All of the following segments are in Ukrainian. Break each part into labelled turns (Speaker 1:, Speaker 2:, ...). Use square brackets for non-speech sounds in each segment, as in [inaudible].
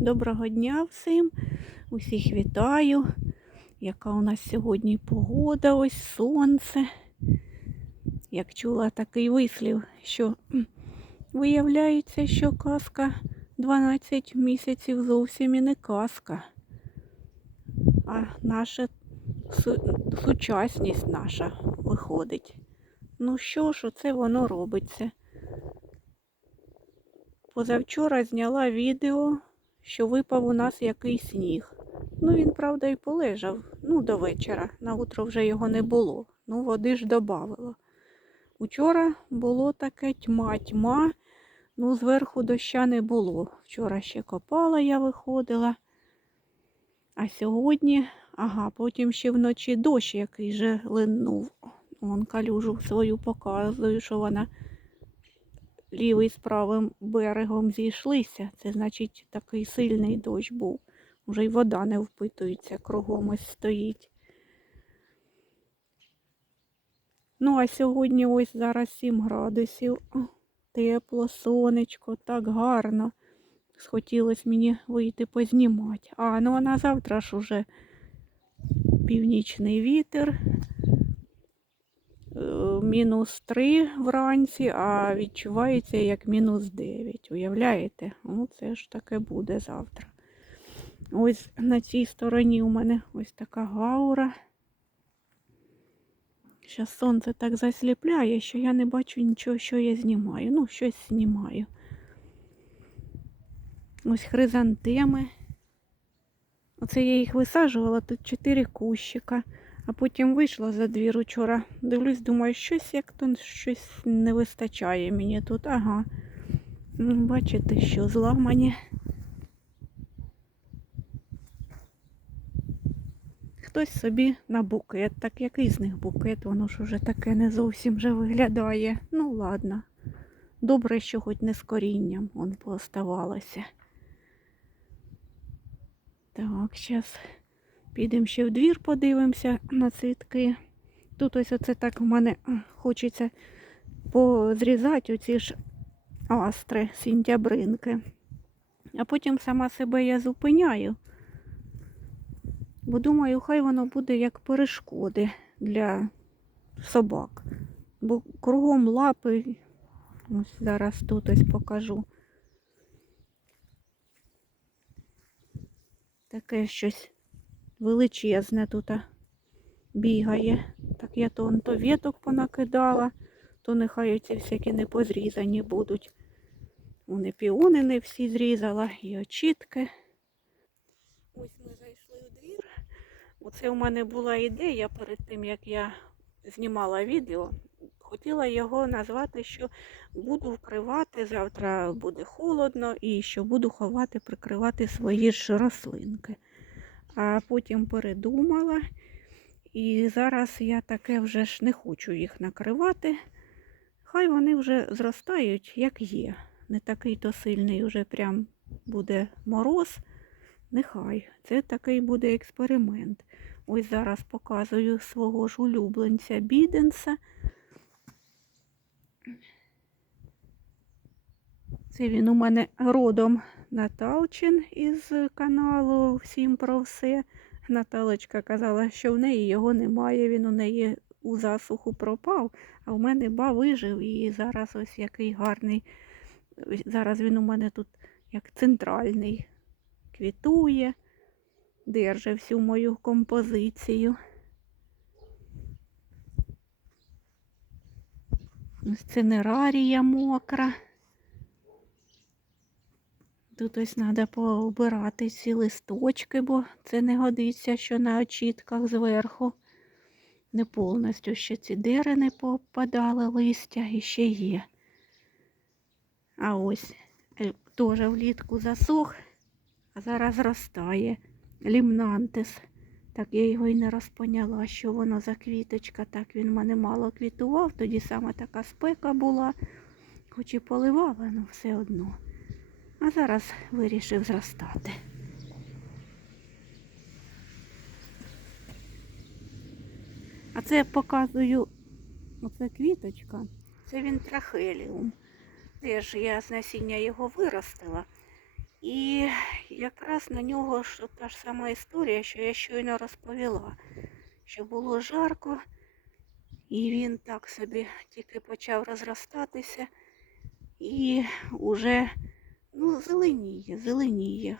Speaker 1: Доброго дня всім. Усіх вітаю. Яка у нас сьогодні погода, ось сонце. Як чула такий вислів, що виявляється, що казка 12 місяців зовсім і не казка. А наша сучасність наша виходить. Ну що ж, оце воно робиться. Позавчора зняла відео, що випав у нас якийсь сніг. Ну, він, правда, і полежав, ну, до вечора. На утро вже його не було. Ну, води ж додавало. Учора було таке тьма, тьма, ну, зверху доща не було. Вчора ще копала, я виходила. А сьогодні, ага, потім ще вночі дощ який же линув. Вон калюжу свою показую, що вона лівий з правим берегом зійшлися. Це значить такий сильний дощ був. Уже й вода не впитується, кругом ось стоїть. Ну, а сьогодні ось зараз 7 градусів. Тепло, сонечко, так гарно. Схотілося мені вийти познімати. А, ну а на завтра ж уже північний вітер. Мінус 3 вранці, а відчувається як мінус 9. Уявляєте? Ну, це ж таке буде завтра. Ось на цій стороні у мене ось така гаура. Зараз сонце так засліпляє, що я не бачу нічого, що я знімаю. Ну, щось знімаю. Ось хризантеми. Оце я їх висаджувала, тут чотири кущика. А потім вийшла за двір учора. Дивлюсь, думаю, щось як то щось не вистачає мені тут. Ага. Ну, Бачите, що зламані. Хтось собі на букет. Так який з них букет, воно ж уже таке не зовсім вже виглядає. Ну, ладно. Добре, що хоч не з корінням он пооставалося. Так, зараз підемо ще в двір, подивимося на цвітки. Тут ось оце так в мене хочеться позрізати оці ж астри, сінтябринки. А потім сама себе я зупиняю. Бо думаю, хай воно буде як перешкоди для собак. Бо кругом лапи, ось зараз тут ось покажу. Таке щось величезне тут бігає. Так я то, то віток понакидала, то нехай оці всякі не позрізані будуть. Вони піони не всі зрізала, і очітки. Ось ми зайшли у двір. Оце у мене була ідея перед тим, як я знімала відео. Хотіла його назвати, що буду вкривати, завтра буде холодно, і що буду ховати, прикривати свої ж рослинки. А потім передумала. І зараз я таке вже ж не хочу їх накривати. Хай вони вже зростають, як є. Не такий то сильний вже прям буде мороз. Нехай. Це такий буде експеримент. Ось зараз показую свого ж улюбленця Біденса. Це він у мене родом Наталчин із каналу Всім про все. Наталочка казала, що в неї його немає, він у неї у засуху пропав, а в мене ба вижив і зараз ось який гарний. Зараз він у мене тут як центральний квітує, держить всю мою композицію. Ось цинерарія мокра. Тут ось треба пообирати ці листочки, бо це не годиться, що на очітках зверху. Не повністю ще ці дерени попадали листя і ще є. А ось е, теж влітку засох, а зараз ростає лімнантис. Так я його і не розпоняла, що воно за квіточка. Так він мене мало квітував, тоді саме така спека була, хоч і поливала, але все одно. А зараз вирішив зростати. А це я показую, оце квіточка, це він трахеліум. Теж я з насіння його виростила. І якраз на нього та ж сама історія, що я щойно розповіла, що було жарко, і він так собі тільки почав розростатися і уже ну, зеленіє, зеленіє.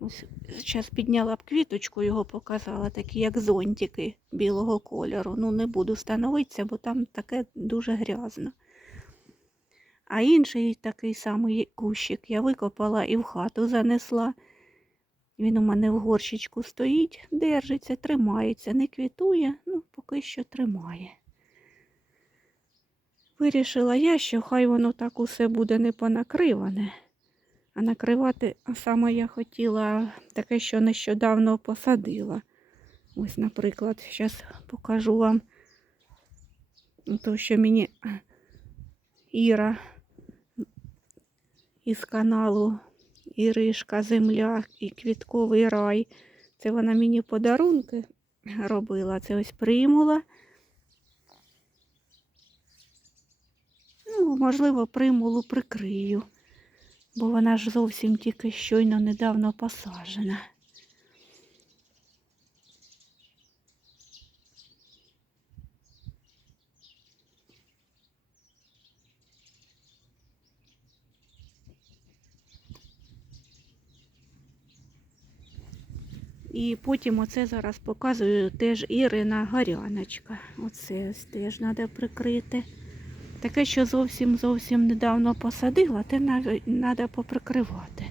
Speaker 1: Ось зараз підняла б квіточку, його показала, такі як зонтики білого кольору. Ну, не буду становитися, бо там таке дуже грязно. А інший такий самий кущик я викопала і в хату занесла. Він у мене в горщичку стоїть, держиться, тримається, не квітує, ну, поки що тримає. Вирішила я, що хай воно так усе буде не понакриване. А накривати саме я хотіла таке, що нещодавно посадила. Ось, наприклад, зараз покажу вам то, що мені Іра із каналу Іришка Земля і Квітковий рай. Це вона мені подарунки робила. Це ось примула. Ну, можливо, примулу прикрию, бо вона ж зовсім тільки щойно недавно посаджена. І потім оце зараз показую теж Ірина Горяночка. Оце теж треба прикрити. Таке, що зовсім зовсім недавно посадила, те треба поприкривати.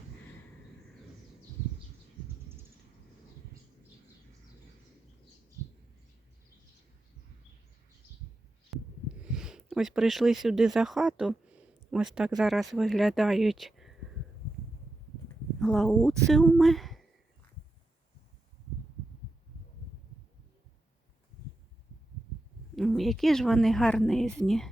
Speaker 1: Ось прийшли сюди за хату. Ось так зараз виглядають глауциуми. Які ж вони гарнизні.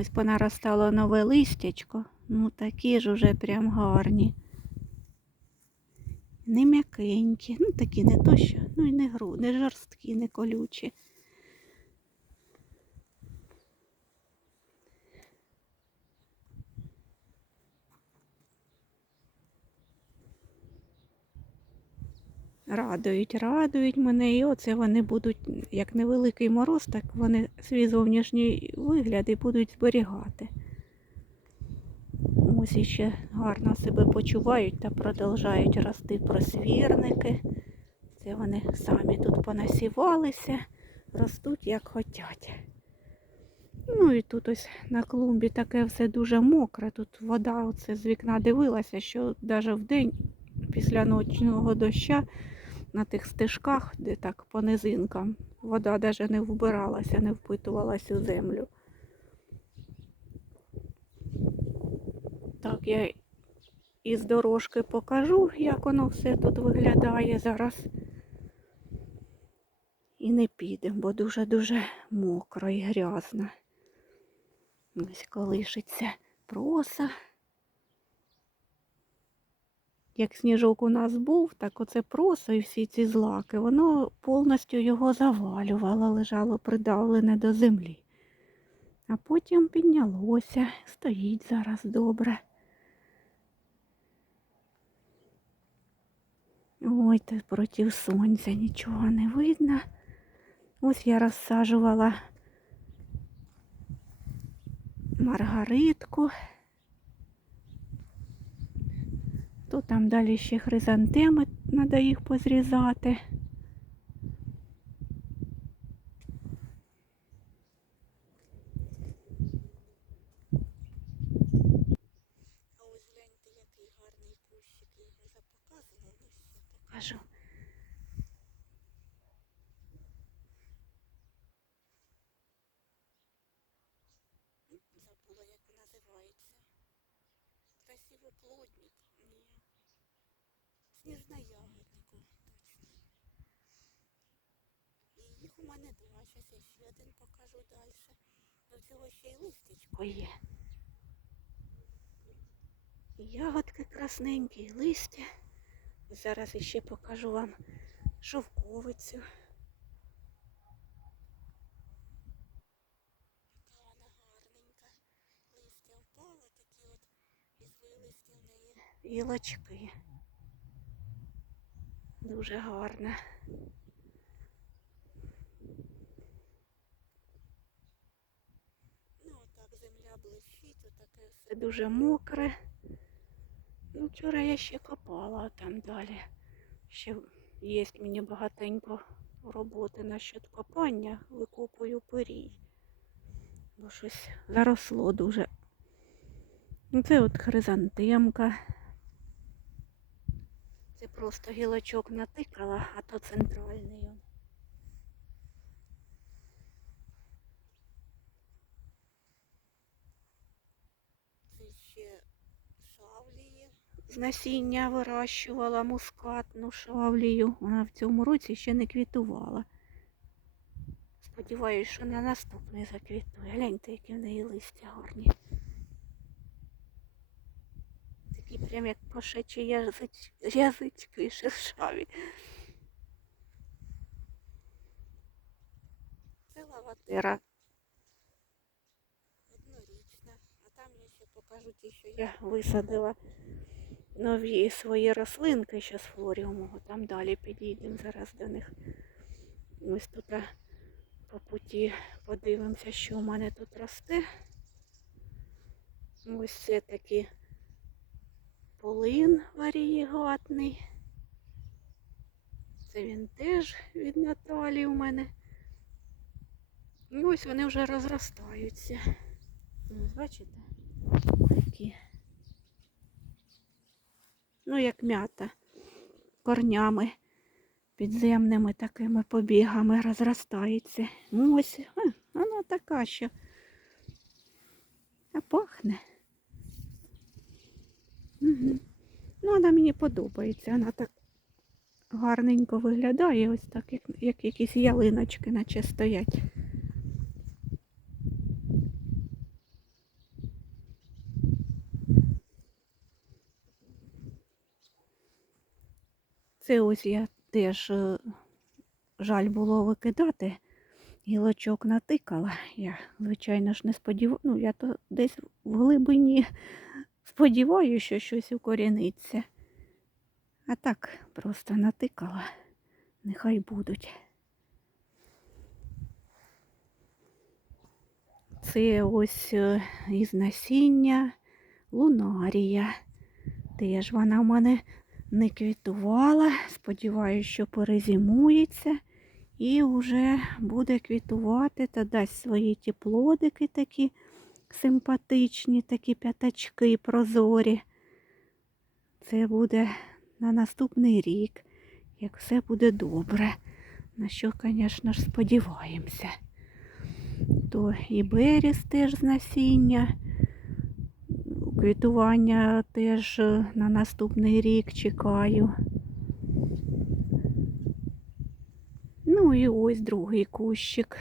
Speaker 1: Ось понаростало нове листячко. Ну такі ж уже прям гарні. Не м'якенькі, ну такі не то що, ну і не гру, не жорсткі, не колючі. Радують, радують мене, і оце вони будуть, як невеликий мороз, так вони свій зовнішній вигляд і будуть зберігати. Ось іще гарно себе почувають та продовжують рости просвірники. Це вони самі тут понасівалися, ростуть як хотять. Ну і тут ось на клумбі таке все дуже мокре. Тут вода оце з вікна дивилася, що навіть в день після ночного доща на тих стежках, де так по низинкам, вода навіть не вбиралася, не впитувалася у землю. Так, я із дорожки покажу, як воно все тут виглядає зараз. І не підемо, бо дуже-дуже мокро і грязно. Ось колишиться проса. Як сніжок у нас був, так оце просо і всі ці злаки, воно повністю його завалювало, лежало придавлене до землі. А потім піднялося, стоїть зараз добре. Ой, тут проти сонця нічого не видно. Ось я розсаджувала маргаритку. То там далі ще хризантеми, треба їх позрізати. Не два, зараз ще один покажу далі. До цього ще й листечко є. Ягодки красненькі, листя. Зараз ще покажу вам шовковицю. Така вона гарненька. Листя впало, такі от візли в неї. Ілочки. Дуже гарна. Блищить, отаке все дуже мокре. Ну, вчора я ще копала а там далі. Ще є мені багатенько роботи насчет копання, викопую пирій. Бо щось заросло дуже. Ну, це от хризантемка. Це просто гілочок натикала, а то центральний. он. Це ще шавлії. З насіння вирощувала мускатну шавлію. Вона в цьому році ще не квітувала. Сподіваюсь, що на наступний заквітує. Гляньте, які в неї листя гарні. Такі прям як кошачі язич... язички шершаві. Це лаватера. Однорічна. А там я ще покажу ті, що я висадила нові свої рослинки ще з флоріуму. Там далі підійдемо зараз до них. Ось тут по путі подивимося, що у мене тут росте. Ось це такі полин варієгатний. Це він теж від Наталі у мене. І ось вони вже розростаються. Ось Бачите? Такі. Ну, як м'ята. Корнями підземними такими побігами розростається. Ну ось, вона така, що а пахне. Угу. Ну, вона мені подобається. Вона так гарненько виглядає, ось так, як, як якісь ялиночки, наче стоять. Це ось я теж е, жаль було викидати. Гілочок натикала. Я, звичайно ж, не сподіваюся. Ну, я то десь в глибині [laughs] сподіваюся, що щось укоріниться. А так просто натикала. Нехай будуть. Це ось е, із насіння лунарія. Теж вона в мене не квітувала. Сподіваюся, що перезимується і вже буде квітувати та дасть свої ті плодики такі симпатичні, такі п'ятачки прозорі. Це буде на наступний рік, як все буде добре. На що, звісно ж, сподіваємося. То і беріз теж з насіння. Квітування теж е, на наступний рік чекаю. Ну і ось другий кущик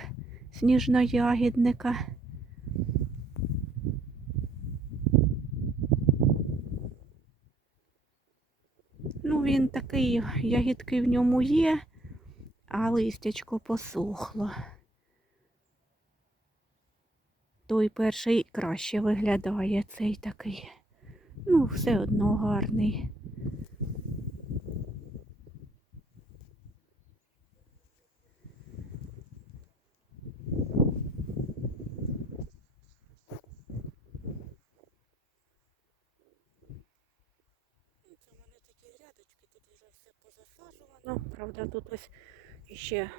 Speaker 1: сніжноягідника. Ну, він такий, ягідки в ньому є, а листячко посохло. Той перший краще виглядає, цей такий. Ну, все одно гарний. Позасаджувано. Правда, тут ось іще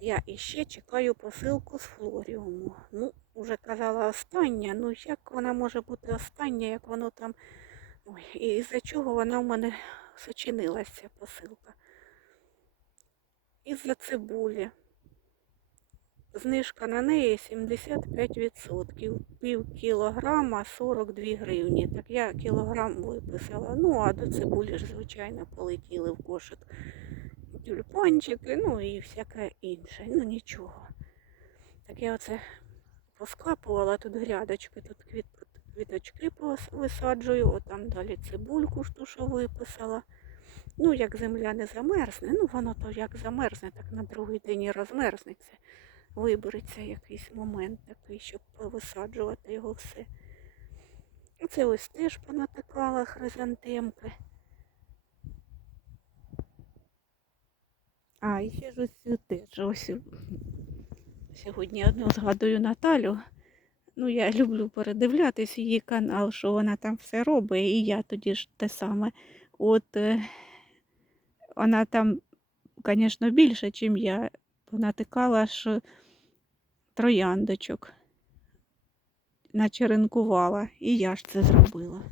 Speaker 1: я іще чекаю посилку з флоріуму. Ну, вже казала остання, ну як вона може бути остання, як воно там. Ой, і із-за чого вона в мене сочинилася посилка. Із-за цибулі. Знижка на неї 75%. Пів кілограма 42 гривні. Так я кілограм виписала. Ну, а до цибулі ж, звичайно, полетіли в кошик тюльпанчики, ну і всяке інше. Ну нічого. Так я оце поскапувала тут грядочки, тут квіт, квіточки висаджую, отам далі цибульку ж ту, що виписала. Ну, як земля не замерзне, ну воно то як замерзне, так на другий день і розмерзнеться. Вибереться якийсь момент такий, щоб повисаджувати його все. Це ось теж понатикала хризантемки. А, і ще ж ось теж ось. Сьогодні одну згадую Наталю. Ну, я люблю передивлятись її канал, що вона там все робить, і я тоді ж те саме. От е, вона там, звісно, більше, ніж я. Вона тикала ж трояндочок. Начеренкувала. І я ж це зробила.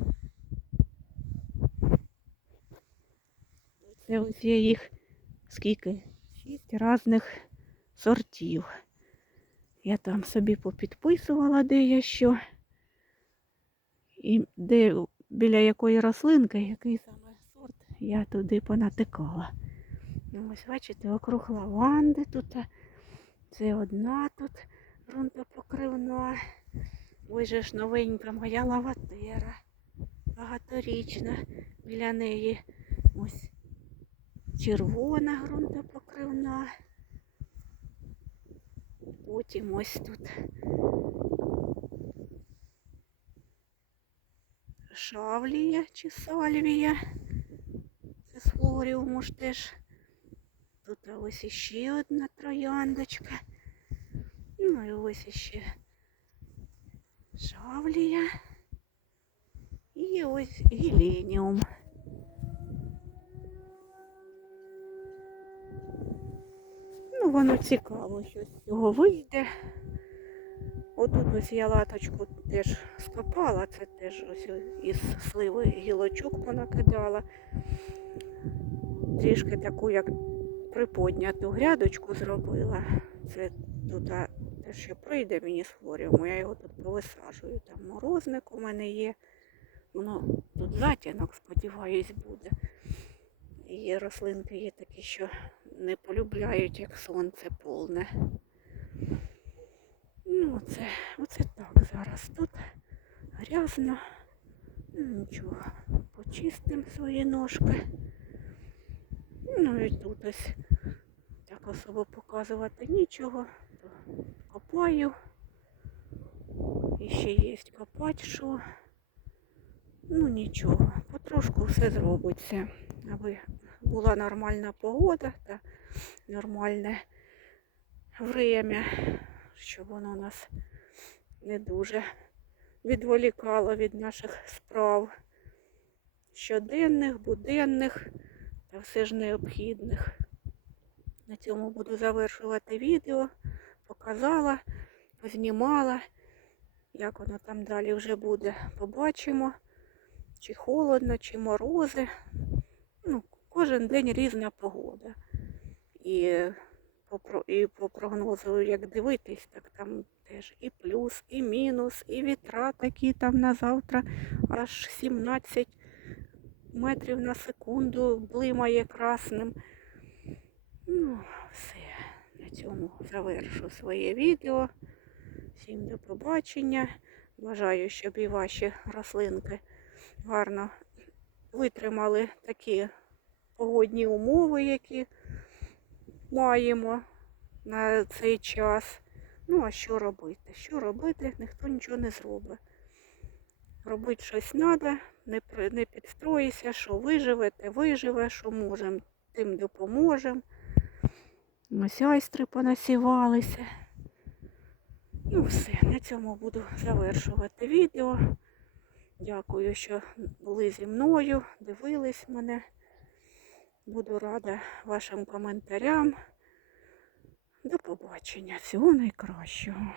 Speaker 1: Це ось я їх скільки? Шість різних сортів. Я там собі попідписувала, де я що. І де біля якої рослинки, який саме сорт, я туди понатикала. Ну, ось бачите, округ лаванди тут. Це одна тут ґрунтопокривна. Ось же ж новенька моя лаватера. Багаторічна. Біля неї ось червона ґрунтопокривна. Потім ось тут шавлія чи сальвія. Це з флоріуму ж теж. Тут ось іще одна трояндочка. Ну і ось іще шавлія. І ось гіленіум. Воно цікаво, що з цього вийде. Отут ось я латочку теж скопала, це теж ось із сливи гілочок понакидала. Трішки таку, як приподняту грядочку зробила. Це тут те, що прийде мені з флоріуму, я його тут повисаджую. Там морозник у мене є. Воно тут затінок, сподіваюсь, буде. І рослинки є такі, що не полюбляють, як сонце повне. Ну, оце, оце так зараз. Тут грязно. Ну, нічого, почистимо свої ножки. Ну і тут ось так особо показувати нічого. Копаю. І ще є копати що. Ну нічого, потрошку все зробиться. Аби була нормальна погода та нормальне время, щоб воно нас не дуже відволікало від наших справ щоденних, буденних та все ж необхідних. На цьому буду завершувати відео. Показала, познімала, як воно там далі вже буде. Побачимо, чи холодно, чи морози. Ну, кожен день різна погода. І по, і по прогнозу, як дивитись, так там теж і плюс, і мінус, і вітра такі там на завтра аж 17 метрів на секунду блимає красним. Ну, все. На цьому завершу своє відео. Всім до побачення. Бажаю, щоб і ваші рослинки гарно витримали такі погодні умови, які маємо на цей час. Ну, а що робити? Що робити? Ніхто нічого не зробить. Робити щось треба, не, не підстроїся, що виживе, те виживе, що можемо, тим допоможемо. Ось айстри понасівалися. Ну все, на цьому буду завершувати відео. Дякую, що були зі мною, дивились мене. Буду рада вашим коментарям. До побачення. Всього найкращого.